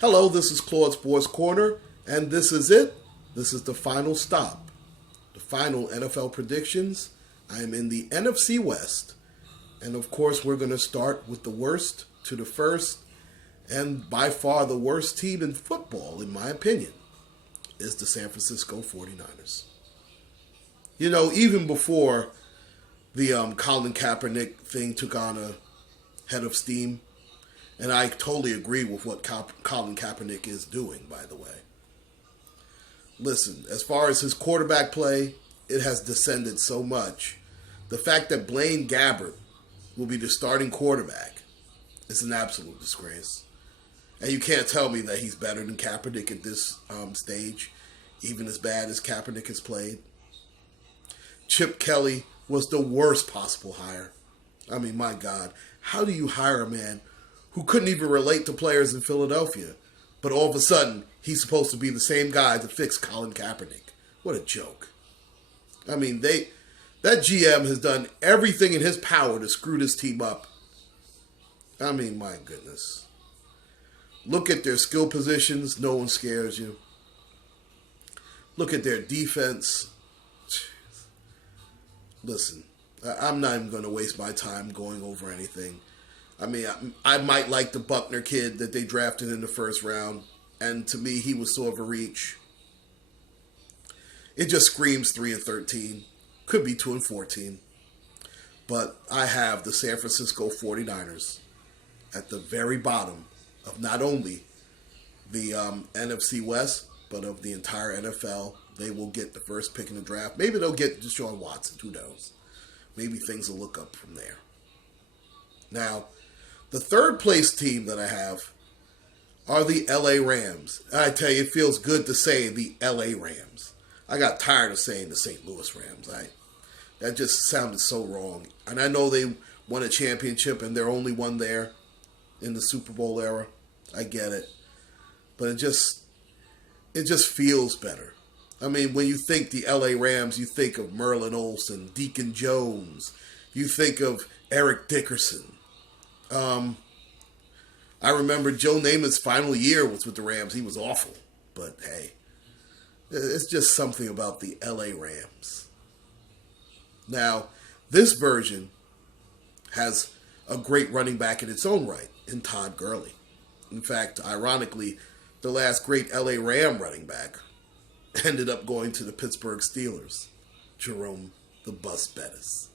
Hello, this is Claude Sports Corner, and this is it. This is the final stop. The final NFL predictions. I am in the Nfc West. And of course, we're going to start with the worst to the first. And by far the worst team in football, in my opinion, is the San Francisco 49ers. You know, even before the Colin Kaepernick thing took on a head of steam, and I totally agree with what Colin Kaepernick is doing, by the way. Listen, as far as his quarterback play, it has descended so much. The fact that Blaine Gabbert will be the starting quarterback is an absolute disgrace. And you can't tell me that he's better than Kaepernick at this stage, even as bad as Kaepernick has played. Chip Kelly was the worst possible hire. I mean, my God, how do you hire a man who couldn't even relate to players in Philadelphia, but all of a sudden he's supposed to be the same guy to fix Colin Kaepernick? What a joke. I mean, that GM has done everything in his power to screw this team up. I mean, my goodness. Look at their skill positions. No one scares you. Look at their defense. Listen, I'm not even going to waste my time going over anything. I mean, I might like the Buckner kid that they drafted in the first round, and to me, he was sort of a reach. It just screams 3-13. Could be 2-14. But I have the San Francisco 49ers at the very bottom of not only the NFC West, but of the entire NFL. They will get the first pick in the draft. Maybe they'll get Deshaun Watson. Who knows? Maybe things will look up from there. Now, the third place team that I have are the LA Rams. I tell you, it feels good to say the LA Rams. I got tired of saying the St. Louis Rams. That just sounded so wrong. And I know they won a championship and they're only one there in the Super Bowl era. I get it. But it just feels better. I mean, when you think the LA Rams, you think of Merlin Olsen, Deacon Jones. You think of Eric Dickerson. I remember Joe Namath's final year was with the Rams. He was awful. But hey, it's just something about the LA Rams. Now, this version has a great running back in its own right, in Todd Gurley. In fact, ironically, the last great LA Ram running back ended up going to the Pittsburgh Steelers, Jerome the Bus Bettis.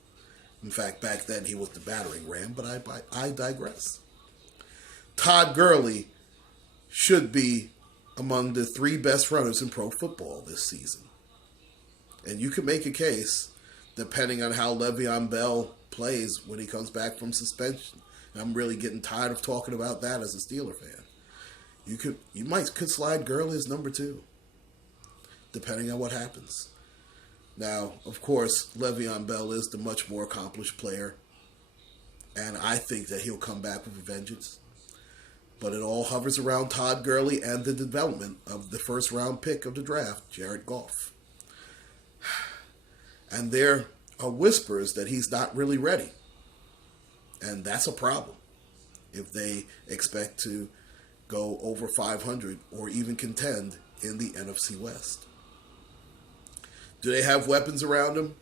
In fact, back then he was the battering ram, but I digress. Todd Gurley should be among the 3 best runners in pro football this season. And you can make a case, depending on how Le'Veon Bell plays when he comes back from suspension. And I'm really getting tired of talking about that as a Steeler fan. You could slide Gurley as number 2, depending on what happens. Now, of course, Le'Veon Bell is the much more accomplished player, and I think that he'll come back with a vengeance. But it all hovers around Todd Gurley and the development of the first-round pick of the draft, Jared Goff. And there are whispers that he's not really ready. And that's a problem if they expect to go over 500 or even contend in the NFC West. Do they have weapons around them?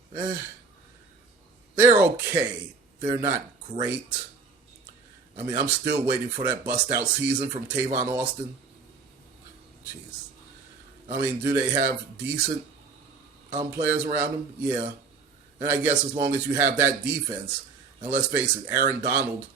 They're okay. They're not great. I mean, I'm still waiting for that bust-out season from Tavon Austin. Jeez. I mean, do they have decent players around them? Yeah. And I guess as long as you have that defense, and let's face it, Aaron Donald,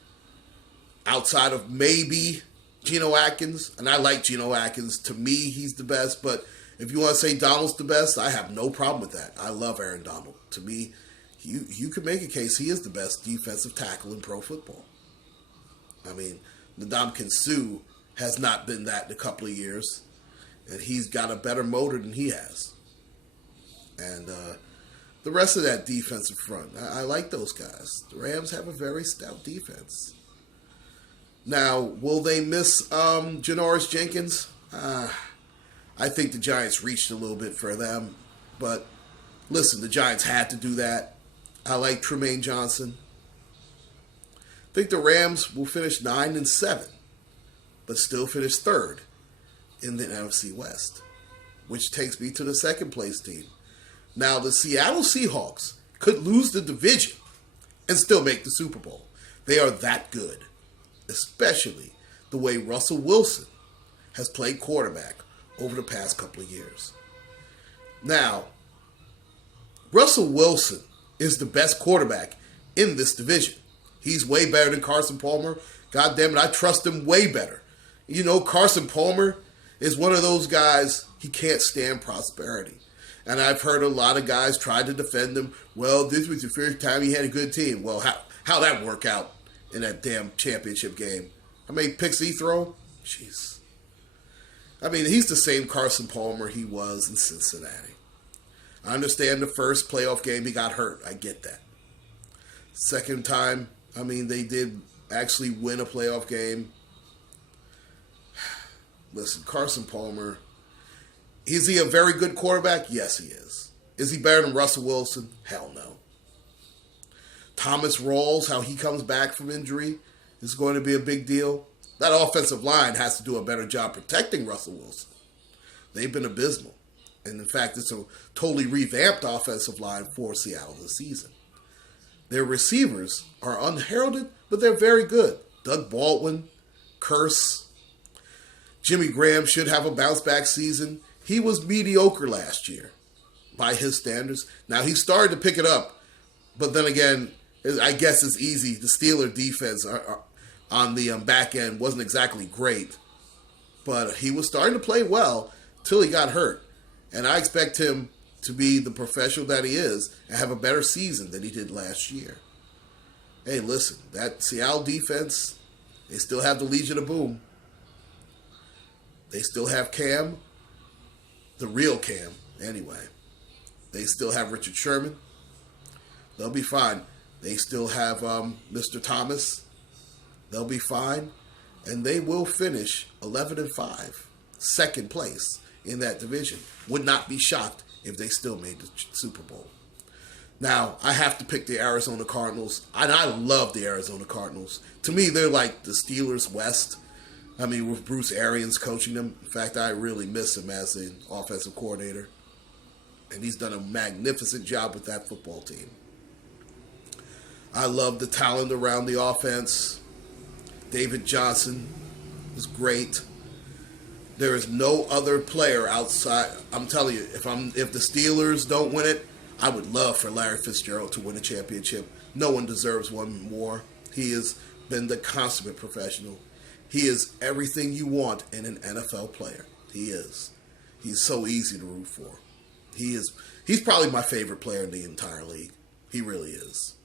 outside of maybe Geno Atkins, and I like Geno Atkins. To me, he's the best, but if you want to say Donald's the best, I have no problem with that. I love Aaron Donald. To me, you could make a case he is the best defensive tackle in pro football. I mean, Ndamukong Suh has not been that in a couple of years, and he's got a better motor than he has. And the rest of that defensive front, I like those guys. The Rams have a very stout defense. Now, will they miss Janoris Jenkins? I think the Giants reached a little bit for them. But listen, the Giants had to do that. I like Tremaine Johnson. I think the Rams will finish 9-7, but still finish third in the NFC West, which takes me to the second place team. Now, the Seattle Seahawks could lose the division and still make the Super Bowl. They are that good, especially the way Russell Wilson has played quarterback over the past couple of years. Now, Russell Wilson is the best quarterback in this division. He's way better than Carson Palmer. God damn it, I trust him way better. You know, Carson Palmer is one of those guys, he can't stand prosperity. And I've heard a lot of guys try to defend him. Well, this was the first time he had a good team. Well, how'd that work out in that damn championship game? How many picks he throw? Jeez. I mean, he's the same Carson Palmer he was in Cincinnati. I understand the first playoff game he got hurt. I get that. Second time, I mean, they did actually win a playoff game. Listen, Carson Palmer, is he a very good quarterback? Yes, he is. Is he better than Russell Wilson? Hell no. Thomas Rawls, how he comes back from injury, is going to be a big deal. That offensive line has to do a better job protecting Russell Wilson. They've been abysmal. And in fact, it's a totally revamped offensive line for Seattle this season. Their receivers are unheralded, but they're very good. Doug Baldwin, Curse, Jimmy Graham should have a bounce-back season. He was mediocre last year by his standards. Now, he started to pick it up, but then again, I guess it's easy. The Steeler defense on the back end wasn't exactly great, but he was starting to play well till he got hurt. And I expect him to be the professional that he is and have a better season than he did last year. Hey, listen, that Seattle defense, they still have the Legion of Boom. They still have Cam, the real Cam, anyway. They still have Richard Sherman. They'll be fine. They still have Mr. Thomas. They'll be fine. And they will finish 11-5, second place in that division. Would not be shocked if they still made the Super Bowl. Now, I have to pick the Arizona Cardinals, and I love the Arizona Cardinals. To me, they're like the Steelers West. I mean, with Bruce Arians coaching them. In fact, I really miss him as an offensive coordinator. And he's done a magnificent job with that football team. I love the talent around the offense. David Johnson is great. There is no other player outside. I'm telling you, if the Steelers don't win it, I would love for Larry Fitzgerald to win a championship. No one deserves one more. He has been the consummate professional. He is everything you want in an NFL player. He is. He's so easy to root for. He's probably my favorite player in the entire league. He really is.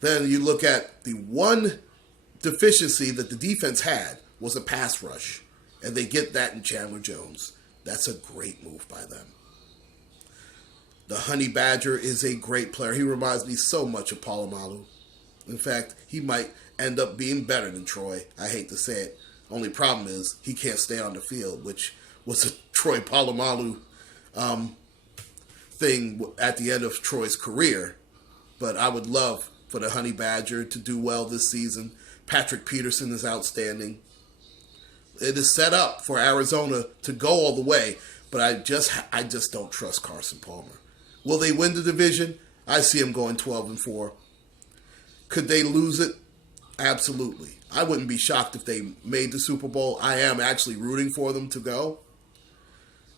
Then you look at the one deficiency that the defense had was a pass rush. And they get that in Chandler Jones. That's a great move by them. The Honey Badger is a great player. He reminds me so much of Polamalu. In fact, he might end up being better than Troy. I hate to say it. Only problem is he can't stay on the field, which was a Troy Polamalu thing at the end of Troy's career. But I would love for the Honey Badger to do well this season. Patrick Peterson is outstanding. It is set up for Arizona to go all the way, but I just don't trust Carson Palmer. Will they win the division? I see them going 12-4. Could they lose it? Absolutely. I wouldn't be shocked if they made the Super Bowl. I am actually rooting for them to go.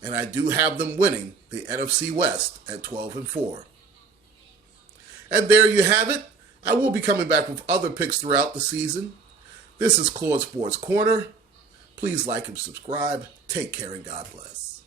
And I do have them winning the NFC West at 12-4. And there you have it. I will be coming back with other picks throughout the season. This is Claude Sports Corner. Please like and subscribe. Take care and God bless.